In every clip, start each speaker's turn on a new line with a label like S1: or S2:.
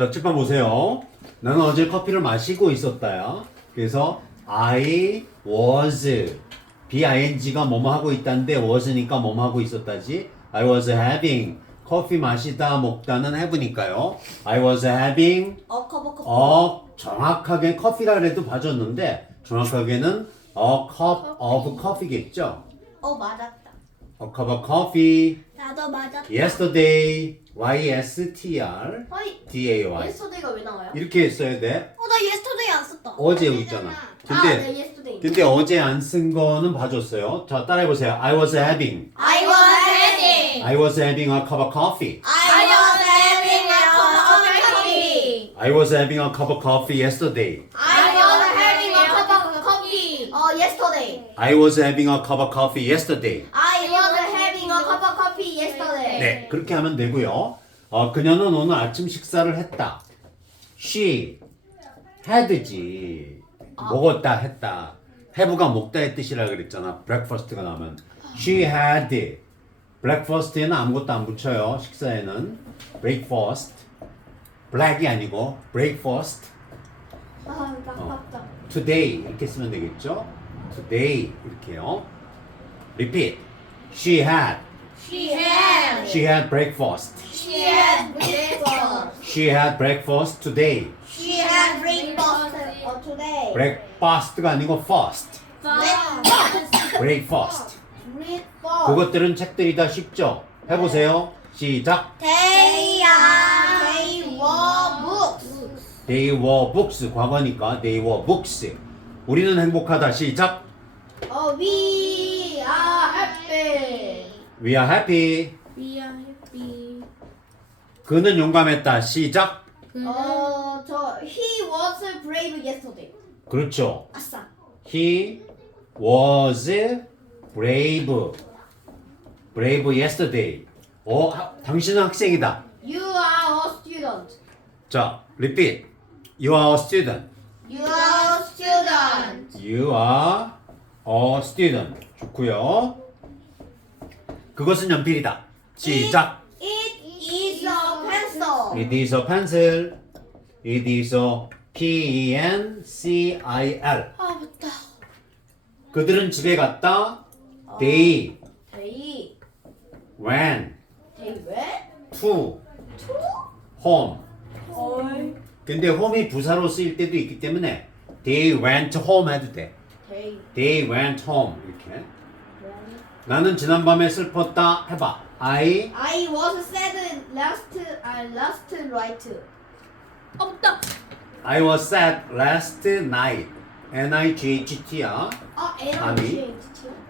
S1: 자, 칠판 보세요. 나는 어제 커피를 마시고 있었다야. 그래서 I was B-I-N-G가 뭐뭐 하고 있다는데 was니까 뭐뭐 하고 있었다지. I was having 커피 마시다 먹다는 have니까요. I was having
S2: 어 커버 커버.
S1: 어 정확하게 커피라 그래도 봐줬는데 정확하게는 a cup of coffee겠죠.
S2: 어 맞았다.
S1: A cup of coffee
S2: 나도 맞았다.
S1: yesterday Y-S-T-R
S2: 어이
S1: D-A-Y
S2: 예스터데이가 왜 나와요?
S1: 이렇게 써야 돼.
S2: 어나 예스터데이 안 썼다.
S1: 어제 여기 있잖아.
S2: 아,
S1: 근데
S2: 네, yesterday.
S1: 근데 어제 안 쓴 거는 봐줬어요. 자 따라해 보세요. I was having
S2: I was having.
S1: I was having a cup of coffee.
S2: I was having a cup of coffee.
S1: I was having a cup of coffee yesterday.
S2: I was having a cup of coffee. 어 yesterday.
S1: I was having a cup of coffee yesterday.
S2: I was having a cup of coffee yesterday.
S1: 네, 그렇게 하면 되고요. 어, 그녀는 오늘 아침 식사를 했다. She had지. 먹었다 했다. have가 먹다의 뜻이라 그랬잖아. breakfast가 나오면. She had. breakfast에는 아무것도 안 붙여요. 식사에는. breakfast. black이 아니고 breakfast.
S2: 아 깜빡다.
S1: today 이렇게 쓰면 되겠죠? today 이렇게요. repeat. She had.
S2: She had.
S1: She had breakfast.
S2: She had breakfast.
S1: She had breakfast today.
S2: She had breakfast uh, today.
S1: breakfast가 아니고 fast.
S2: breakfast.
S1: breakfast.
S2: breakfast.
S1: 그것들은 책들이 다 쉽죠? 해보세요. 시작.
S2: They are they were books.
S1: They were books. 과거니까 they were books. 우리는 행복하다. 시작.
S2: Oh, we are happy.
S1: We are happy.
S3: We are happy.
S1: 그는 용감했다. 시작.
S2: 어, 저 he was brave yesterday.
S1: 그렇죠.
S2: 아싸.
S1: He was brave. brave yesterday. 어, 하- 당신은 학생이다.
S2: You are a student.
S1: 자, repeat. You are a student.
S2: You are a student.
S1: You are a student. 좋고요. 그것은 연필이다. 시작.
S2: It is a pencil.
S1: It is a pencil. It is a P E N C I L.
S2: 아 맞다.
S1: 그들은 집에 갔다. They
S2: They
S1: went
S2: they went
S1: to
S2: to
S1: home.
S2: 헐.
S1: 근데 home이 부사로 쓰일 때도 있기 때문에 they went home 해도 돼.
S2: They
S1: They went home 이렇게. 나는 지난밤에 슬펐다 해봐. I
S2: I was sad last I last night.
S3: 아 맞다.
S1: I was sad last night. N I G H T야.
S2: 아
S1: 아니.
S2: 에너지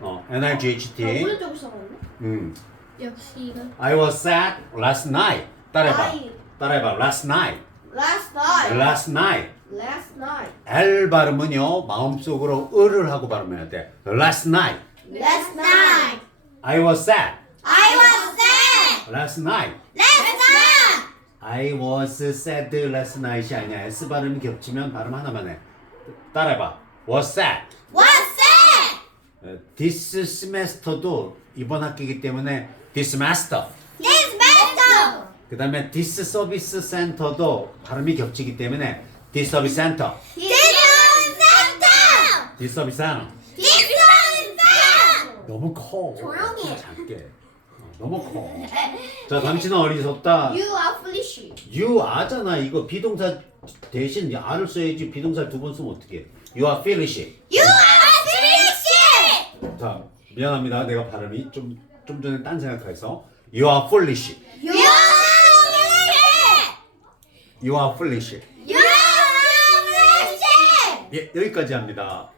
S1: 어, N I G H T.
S2: 오른쪽으로 써봤네.
S1: 음.
S3: 역시 이거.
S1: I was sad last night. 따라해봐.
S2: I
S1: 따라해봐. Last night.
S2: last night.
S1: Last night.
S2: Last night.
S1: L 발음은요 마음속으로 을을 하고 발음해야 돼. Last night.
S2: Last night.
S1: I was sad
S2: I was sad.
S1: last night.
S2: Last night.
S1: I was sad last night이 아니야. S 발음이 겹치면 발음 하나만 해. 따라해봐. Was sad.
S2: Was sad.
S1: 어, This semester도 이번 학기이기 때문에 this semester.
S2: This master.
S1: 그 다음에 this service center도 발음이 겹치기 때문에 this service center.
S2: This center.
S1: this service center.
S2: This center.
S1: 너무 커.
S2: 조용히 해.
S1: 작게. 어, 너무 커. 자, 당신은 어리석다.
S2: You are foolish.
S1: You are잖아. 이거 비동사 대신 are를 써야지 비동사 두 번 쓰면 어떡해. You are foolish.
S2: You are foolish.
S1: 자, 미안합니다. 내가 발음이 좀, 좀 전에 딴 생각해서. You are foolish.
S2: You are foolish.
S1: You are foolish.
S2: You are foolish.
S1: 예, 여기까지 합니다.